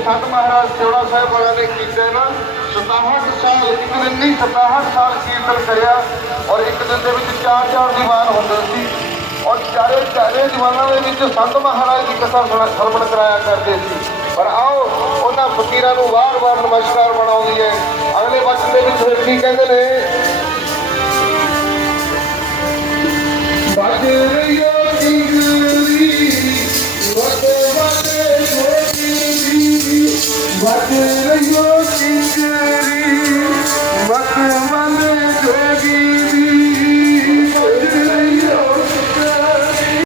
संत महाराज चौड़ा साहब ने किया ना। सताहठ साल एक दिन नहीं सताहठ साल कीर्तन कर और एक दिन के चार चार दीवान होंगे ਇਹ ਚਾਰੇ ਜਵਾਨਾਂ ਦੇ ਵਿੱਚ ਸੰਤ ਮਹਾਰਾਜ ਦੀ ਕਥਾ ਸਰਵਣ ਕਰਾਇਆ ਕਰਦੇ ਸੀ। ਪਰ ਆਓ, ਉਹਨਾਂ ਫਕੀਰਾਂ ਨੂੰ ਵਾਰ-ਵਾਰ ਨਮਸਕਾਰ ਬਣਾਉਂਦੀ ਹੈ। ਅਗਲੇ ਵਚਨ ਦੇ ਵਿੱਚ ਫਿਰ ਕੀ ਕਹਿੰਦੇ ਨੇ? ਬਜ ਰਹੀਓ ਕਿੰਗਰੀ ਵਟ ਵਟ ਛੋਟੀ ਦੀ ਵਟ